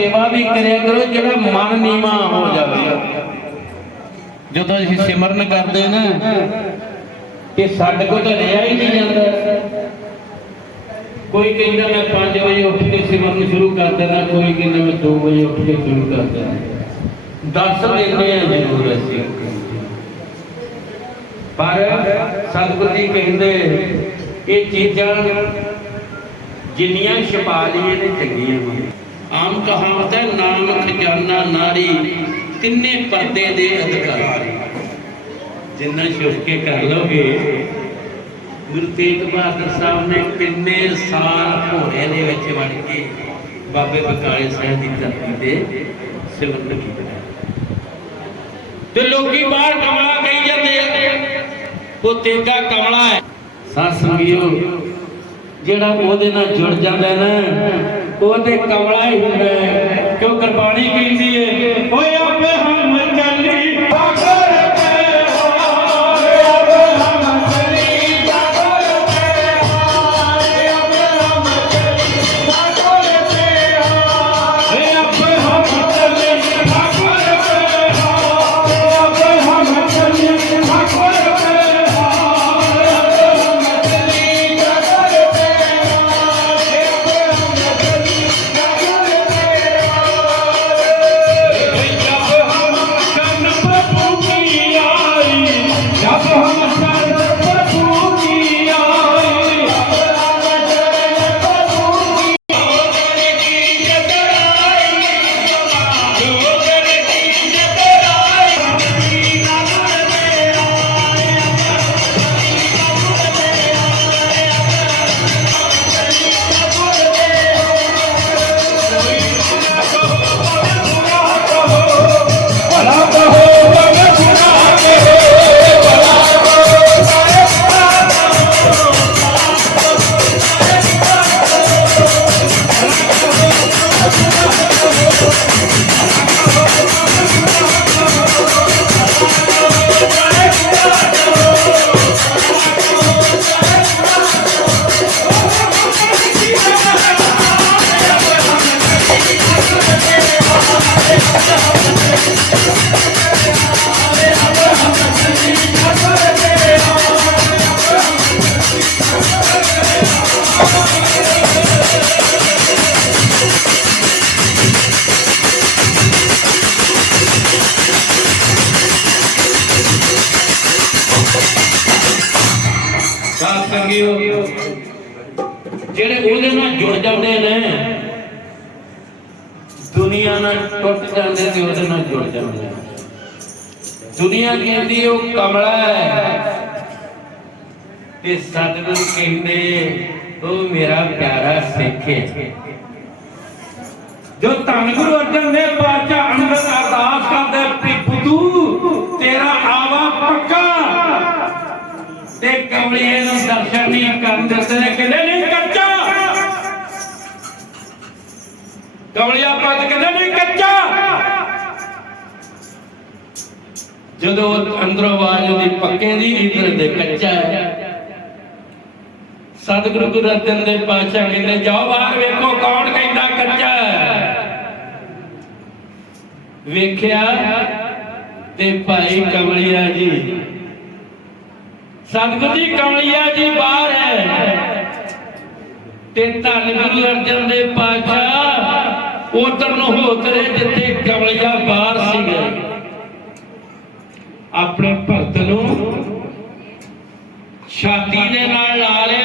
ਸੇਵਾ ਵੀ ਕਰਿਆ ਕਰੋ, ਜਿਹੜਾ ਮਨ ਨੀਵਾ ਹੋ ਜਾਵੇ। ਜਦੋਂ ਅਸੀਂ ਸਿਮਰਨ ਕਰਦੇ ਨਾ ਕਿ ਸਾਡੇ ਕੋਲ ਤਾਂ ਰਿਹਾ ਹੀ ਨਹੀਂ ਜਾਂਦਾ। ਕੋਈ ਕਹਿੰਦਾ, ਮੈਂ 5 ਵਜੇ ਉੱਠ ਕੇ ਸਿਮਰਨ ਸ਼ੁਰੂ ਕਰ ਦੇਣਾ ਕੋਈ ਕਹਿੰਦਾ, ਮੈਂ 2 ਵਜੇ ਉੱਠ ਕੇ ਸ਼ੁਰੂ ਕਰ ਦੇਣਾ ਦੱਸ ਦਿੰਦੇ ਆ ਜ਼ਰੂਰ ਅਸੀਂ। ਪਰ ਸਤਿਗੁਰੂ ਜੀ ਕਹਿੰਦੇ, ਇਹ ਚੀਜ਼ਾਂ ਜਿੰਨੀਆਂ ਛਪਾ ਲਈਏ ਤੇ ਚੰਗੀਆਂ ਨੇ। ਆਮ ਕਹਾਵਤ ਹੈ, ਨਾਮ ਖਜ਼ਾਨਾ, ਨਾਰੀ। ਤਿੰਨੇ ਪਰਦੇ ਦੇ ਅਧਿਕਾਰੀ। ਜਿੰਨਾ ਛੁਪ ਕਰ ਲੋਗੇ ਗੁਰੂ ਤੇਗ ਬਹਾਦਰ ਸਾਹਿਬ ਨੇ ਕਿੰਨੇ ਸਾਲ ਭੋਰੇ ਦੇ ਵਿੱਚ ਵੜ ਕੇ ਬਾਬੇ ਬਕਾਲੇ ਸਾਹਿਬ ਦੀ ਧਰਤੀ ਤੇ ਸਿਮਰਨ ਕੀਤਾ ਤੇ ਲੋਕੀ ਬਾਹਰ ਕਮਲਾ ਕਹੀ ਜਾਂਦੇ ਆ ਉਹ ਤੇਗਾ ਕਮਲਾ ਹੈ। ਸਾਧ ਸੰਗਿਓ, ਜਿਹੜਾ ਉਹਦੇ ਨਾਲ ਜੁੜ ਜਾਂਦਾ ਨਾ ਉਹ ਤੇ ਕਮਲਾ ਹੀ ਹੁੰਦਾ ਹੈ। ਕਿਉਂ ਕੁਰਬਾਨੀ ਕਹਿੰਦੀ ਏ ਸੰਗਿਓ। ਜਿਹੜੇ ਉਹਦੇ ਨਾਲ ਜੁੜ ਜਾਂਦੇ ਨੇ, ਦੁਨੀਆ ਨਾਲ ਟੁੱਟ ਜਾਂਦੇ ਤੇ ਉਹਦੇ ਨਾਲ ਜੁੜ ਜਾਂਦੇ ਦੁਨੀਆ ਕਹਿੰਦੀ ਉਹ ਕਮਲਾ ਹੈ। ਤੇ ਸਤਿਗੁਰੂ ਕਹਿੰਦੇ, ਉਹ ਮੇਰਾ ਪਿਆਰਾ ਸਿੱਖ ਹੈ। ਜੋ ਧੰਨ ਗੁਰੂ ਅਰਜਨ ਦੇਵ ਪਾਤਸ਼ਾਹ ਅੰਦਰ ਅਰਦਾਸ ਕਰਦੇ ਕਿ ਬੁੱਧੂ ਤੇਰਾ ਆਵਾ ਪੱਕਾ ਤੇ ਕਮਲੀਏ ਨੂੰ ਦਰਸ਼ਨ ਨਹੀਂ ਕਰਨ ਦਿੰਦੇ ਨੇ ਕਹਿੰਦੇ ਨਹੀਂ ਕੱਚਾ। ਕਮਲੀਆ ਪਤ ਕਹਿੰਦੇ ਨਹੀਂ ਕੱਚਾ। ਜਦੋਂ ਅੰਦਰੋਂ ਆਵਾਜ਼ ਉਹਦੀ ਪੱਕੇ ਦੀ ਇਧਰ ਦੇ ਕੱਚਾ ਹੈ। ਸਤਿਗੁਰੂ ਗੁਰੂ ਅਰਜਨ ਦੇਵ ਪਾਤਸ਼ਾਹ ਕਹਿੰਦੇ, ਜਾਓ ਬਾਹਰ ਵੇਖੋ ਕੌਣ ਕਹਿੰਦਾ ਕੱਚਾ ਵੇਖਿਆ ਤੇ ਭਾਈ ਕਮਲਿਆ ਜੀ ਸਤਿਗੁਰੂ ਜੀ ਜੀ ਬਾਹਰ ਹੈ। ਤੇ ਧੰਨ ਗੁਰੂ ਅਰਜਨ ਦੇ ਪਾਤਸ਼ਾਹ, ਉਧਰ ਨੂੰ ਹੋ ਜਿੱਥੇ ਕਮਲੀਆ ਬਾਹਰ ਸੀਗੇ। ਆਪਣੇ ਭਗਤ ਨੂੰ ਛਾਤੀ ਦੇ ਨਾਲ ਲਾ ਲਿਆ।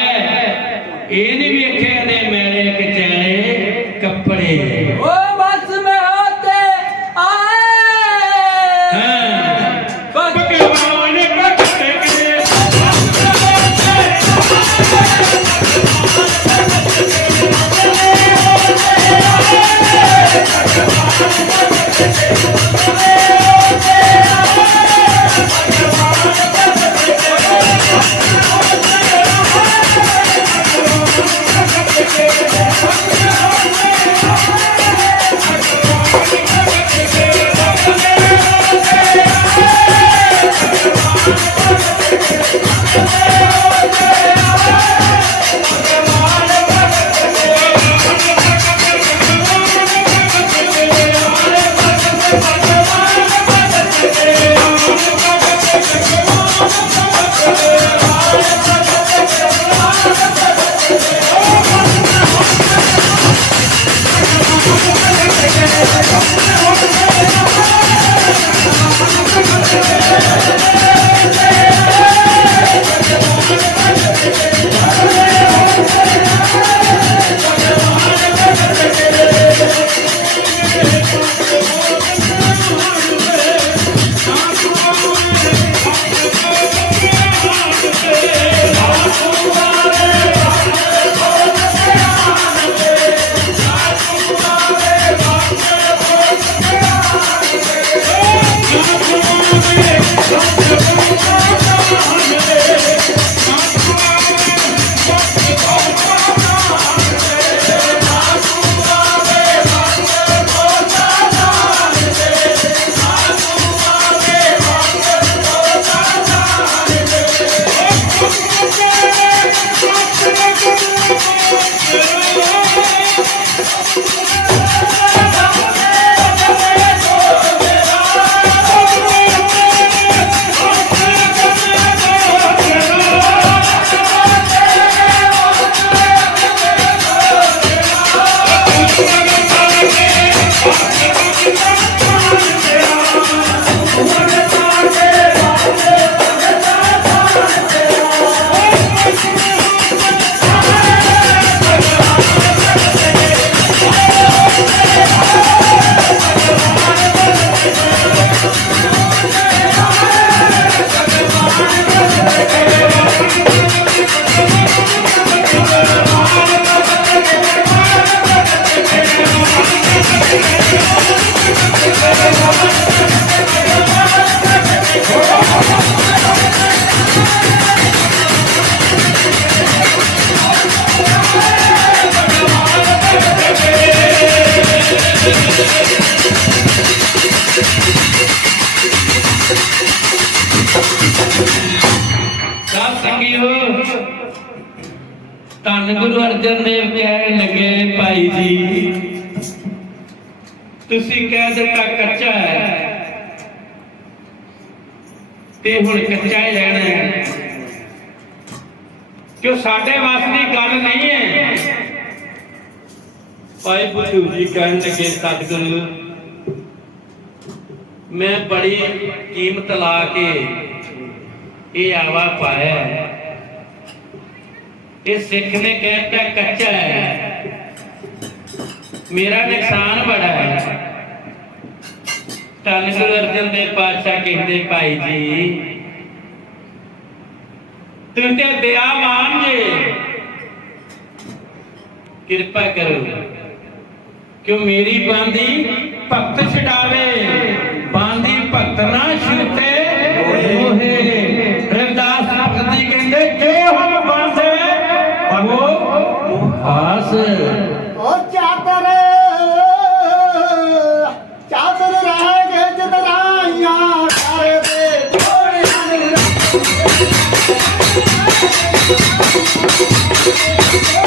ਤੇ ਹੁਣ ਕੱਚਾ ਹੀ ਰਹਿਣਾ ਹੈ। ਕਿਉਂ ਸਾਡੇ ਵਾਸ ਦੀ ਗੱਲ ਨਹੀਂ ਹੈ। ਭਾਈ ਬੁੱਧੂ ਜੀ ਕਹਿਣ ਲੱਗੇ, ਸਤਿਗੁਰੂ, ਮੈਂ ਬੜੀ ਕੀਮਤ ਲਾ ਕੇ ਇਹ ਆਵਾ ਪਾਇਆ ਇਹ ਸਿੱਖ ਨੇ ਕਹਿਤਾ, ਕੱਚਾ ਹੈ। ਮੇਰਾ ਨੁਕਸਾਨ ਬੜਾ ਹੈ। ਧੰਨ ਗੁਰੂ ਅਰਜਨ ਦੇਵ ਪਾਤਸ਼ਾਹ ਕਹਿੰਦੇ ਭਾਈ ਜੀ ਤੂੰ ਤੇ ਦਇਆਵਾਨ ਜੇ। ਕਿਰਪਾ ਕਰੋ, ਕਿਉਂ ਮੇਰੀ ਬਾਂਦੀ ਭਗਤ ਛਡਾਵੇ? ਬਾਂਦੀ ਭਗਤ ਨਾ ਛੁੱਟੇ ਮੋਹੇ ਰਵਿਦਾਸ ਭਗਤ ਜੀ ਕਹਿੰਦੇ, ਜੇ ਹਮ ਬਾਂਧੇ ਭਗੋ ਮੁਖਾਸ ਸਾਧ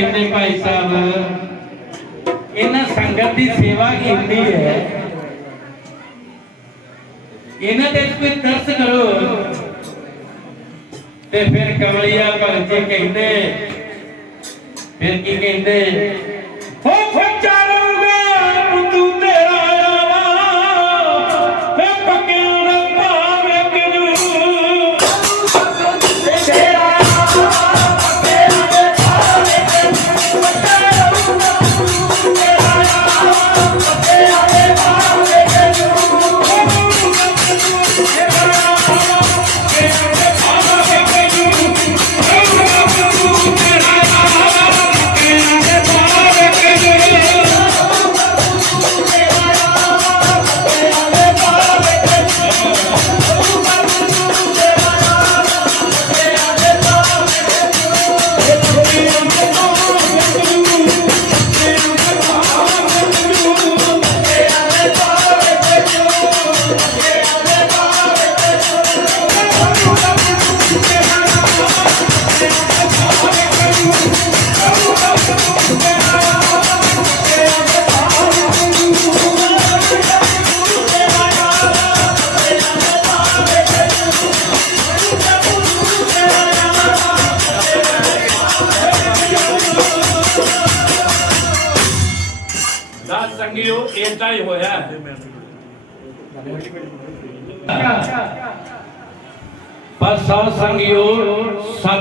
ਕਹਿੰਦੇ ਭਾਈ ਸਾਹਿਬ, ਇਹਨਾਂ ਸੰਗਤ ਦੀ ਸੇਵਾ ਕੀਤੀ ਹੈ? ਇਹਨਾਂ ਦੇ ਕੋਈ ਤਰਸ ਕਰੋ। ਤੇ ਫਿਰ ਕਮਲੀਆ ਭਗਤ ਜੀ ਕਹਿੰਦੇ, ਫਿਰ ਕੀ ਕਹਿੰਦੇ?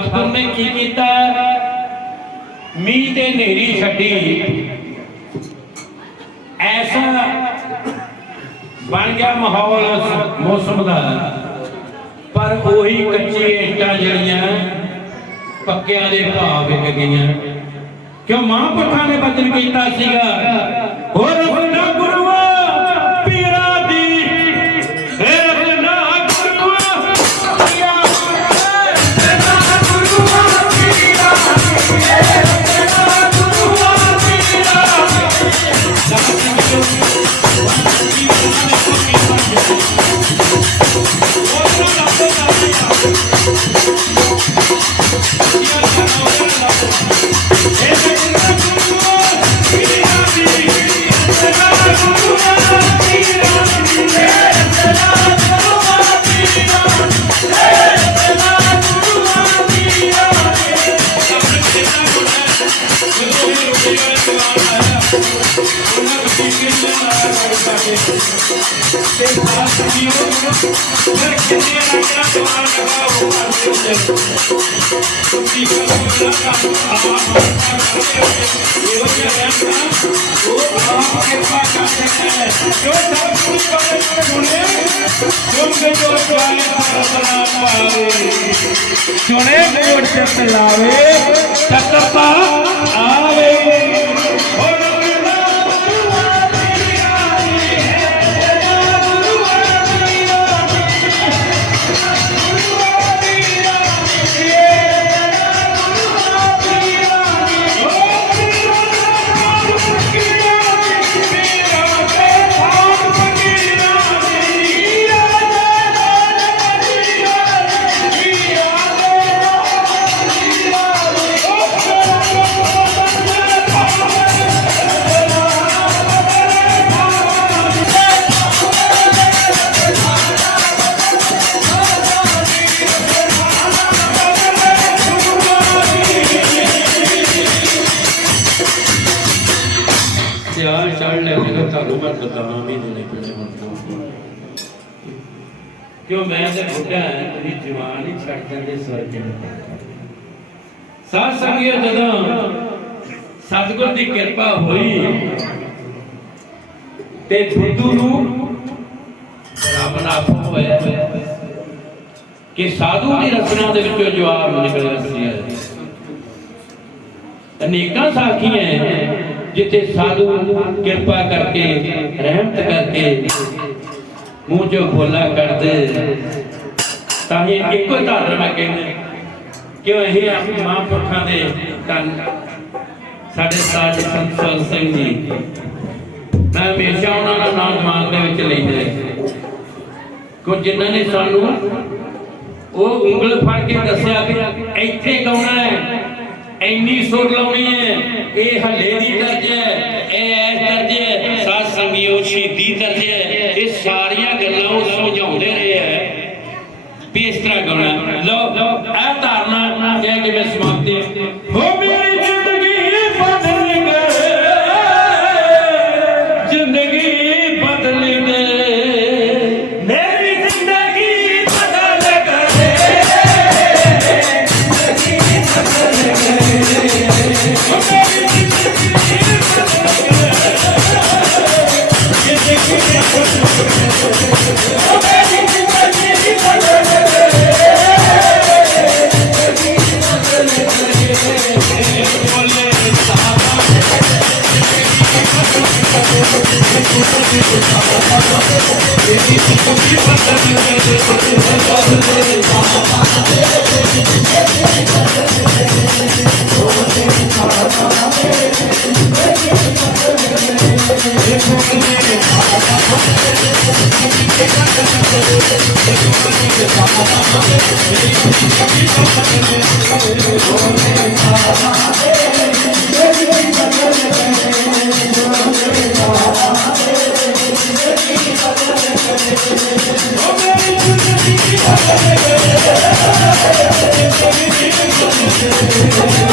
ਸਤਿਗੁਰ ਨੇ ਕੀ ਕੀਤਾ? ਮੀਂਹ ਤੇ ਹਨੇਰੀ ਛੱਡੀ। ਐਸਾ ਬਣ ਗਿਆ ਮਾਹੌਲ ਉਸ ਮੌਸਮ ਦਾ। ਪਰ ਉਹੀ ਕੱਚੇ ਇੱਟਾਂ ਜਿਹੜੀਆਂ ਪੱਕਿਆਂ ਦੇ ਭਾਅ ਵਿਕ ਗਈਆਂ। ਕਿਉਂ ਮਾਂ ਪੁੱਤਾਂ ਨੇ ਬਚਨ ਕੀਤਾ ਸੀਗਾ? ਹੋ ਸੁਣੇ ਕੋਟ ਤੇ ਲਾਵੇ ਚੱਕਰਤਾ ਆਵੇ ਤੁਹਾਨੂੰ ਮੈਂ ਬਤਾਵਾਂ ਵੀ ਨਹੀਂ ਪੜੇ ਹੁਣ ਕਿਉਂ? ਮੈਂ ਤੇ ਬੁੱਢਾ ਹਾਂ ਤੁਸੀਂ ਜਵਾਨ ਹੀ ਛੱਡ ਜਾਂਦੇ ਸਵਰਗ ਸਾਧ ਸੰਗਿਓ ਜਦੋਂ ਸਤਿਗੁਰ ਦੀ ਕਿਰਪਾ ਹੋਈ ਤੇ ਬੁੱਧੂ ਨੂੰ ਰੱਬ ਨਾਲ ਹੋਇਆ ਕਿ ਸਾਧੂ ਦੀ ਰਚਨਾ ਦੇ ਵਿੱਚੋਂ ਜਵਾਬ ਨਿਕਲਿਆ ਸੀ। ਅਨੇਕਾਂ ਸਾਖੀਆਂ ਜਿੱਥੇ ਸਾਧੂ ਕਿਰਪਾ ਕਰਕੇ, ਰਹਿਮਤ ਕਰਕੇ ਮੂੰਹ ਚੋਂ ਬੋਲਾ ਕੱਢਦੇ। ਤਾਂ ਹੀ ਇੱਕੋ ਧਾਰਨ ਮੈਂ ਕਹਿੰਦੇ। ਕਿਉਂ ਇਹ ਆਪਣੇ ਮਹਾਂਪੁਰਖਾਂ ਦੇ ਤਨ ਸਾਡੇ ਸਾਜ ਸੰਤ ਸਿੰਘ ਜੀ, ਮੈਂ ਹਮੇਸ਼ਾ ਉਹਨਾਂ ਦਾ ਨਾਮ ਦਿਮਾਗ ਦੇ ਵਿੱਚ ਲੈਂਦਾ ਕੋ ਜਿਨ੍ਹਾਂ ਨੇ ਸਾਨੂੰ ਉਹ ਉਂਗਲ ਫੜ ਕੇ ਦੱਸਿਆ ਕਿ ਇੱਥੇ ਗਾਉਣਾ ਹੈ? ਇੰਨੀ ਸੁਰ ਲਾਉਣੀ ਹੈ, ਇਹ ਹੱਲੇ ਦੀ ਤਰਜ਼ ਹੈ, ਇਹ ਐਸ ਦਰਜ ਹੈ, ਸਾਧ ਸੰਗਿਓ ਸ਼ਹੀਦੀ ਦਰਜ ਹੈ, ਇਹ ਸਾਰੀਆਂ ਗੱਲਾਂ ਉਹ ਸਮਝਾਉਂਦੇ ਰਹੇ ਹੈ। ਵੀ ਇਸ ਤਰ੍ਹਾਂ ਗਾਉਣਾ। ਲਓ ਇਹ ਧਾਰਨਾ ਕਹਿ ਕੇ ਮੈਂ ਸਮਾਪਤੀ ਹੋ। I'm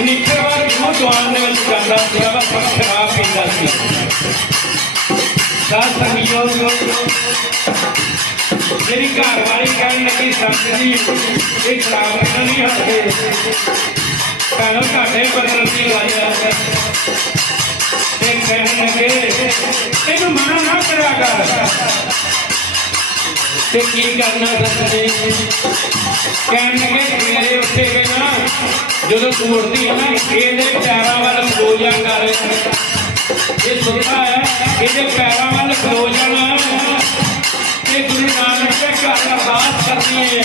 ਨਿੱਕਰਵਾਰ ਕਿਉਂ ਜਵਾਨ ਦੇ ਵਿੱਚ ਜਾਂਦਾ ਸੀਗਾ ਬਸ ਸ਼ਰਾਬ ਪੀਂਦਾ ਸੀ। ਸਾਧ ਸੰਗਿਓ ਮੇਰੀ ਘਰ ਵਾਲੀ ਕਹਿਣ ਲੱਗੀ ਸੰਤ ਜੀ, ਇਹ ਸ਼ਰਾਬ ਪੀਣਾ ਨਹੀਂ ਹਟਦੇ। ਭੈਣੋ, ਤੁਹਾਡੇ ਬਦਲ ਦੀ ਵਾਜਾ ਤੇ ਕਹਿਣ ਲੱਗੇ ਇਹਨੂੰ ਮਨਾ ਨਾ ਕਰਿਆ ਕਰ। ਤੇ ਕੀ ਕਰਨਾ ਦੱਸਦੇ ਕਹਿਣ ਲੱਗੇ ਮੇਰੇ ਉੱਤੇ ਗਏ ਨਾ, ਜਦੋਂ ਤੂੰ ਉੱਠਦੀ ਹੈ ਨਾ, ਇਹਦੇ ਪੈਰਾਂ ਵੱਲ ਖਲੋ ਜਾ ਕਰ। ਇਹ ਸੁਣਦਾ ਹੈ, ਇਹਦੇ ਪੈਰਾਂ ਵੱਲ ਖਲੋ ਜਾਣਾ। ਤੇ ਗੁਰੂ ਨਾਨਕ ਦੇ ਘਰ ਅਰਦਾਸ ਕਰਨੀ ਹੈ,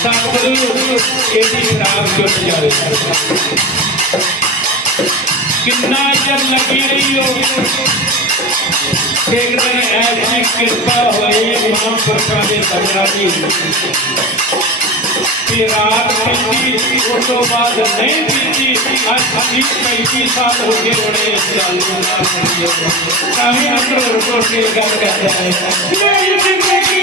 ਸਤਿਗੁਰੂ, ਇਹਦੀ ਸ਼ਰਾਬ ਛੁੱਟ ਜਾਵੇ। ਕਿੰਨਾ ਚਿਰ ਲੱਗੀ ਰਹੀ ਹੋ ਇੱਕ ਦਿਨ ਐਸੀ ਕਿਰਪਾ ਹੋਈ ਮਹਾਂਪੁਰਖਾਂ ਦੇ ਦਰਬਾਰ ਦੀ ਕਿ ਰਾਤ ਪੈਂਦੀ ਉਸ ਤੋਂ ਬਾਅਦ ਨਹੀਂ ਪੀਤੀ ਅੱਜ ਅਸੀਂ 35 ਸਾਲ ਹੋ ਗਏ ਹੋਣੇ ਇਸ ਗੱਲ ਨੂੰ ਨਾ ਕਰੀਏ ਤਾਂ ਵੀ ਅੰਦਰ ਰੁਕੋ ਕੇ ਗੱਲ ਕਰਦਾ ਹੈ ਮੇਰੀ ਜ਼ਿੰਦਗੀ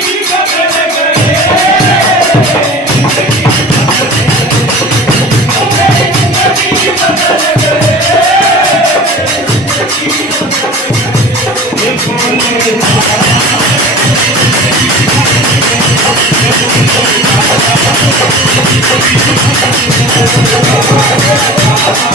ਦੀ ਬਦਲ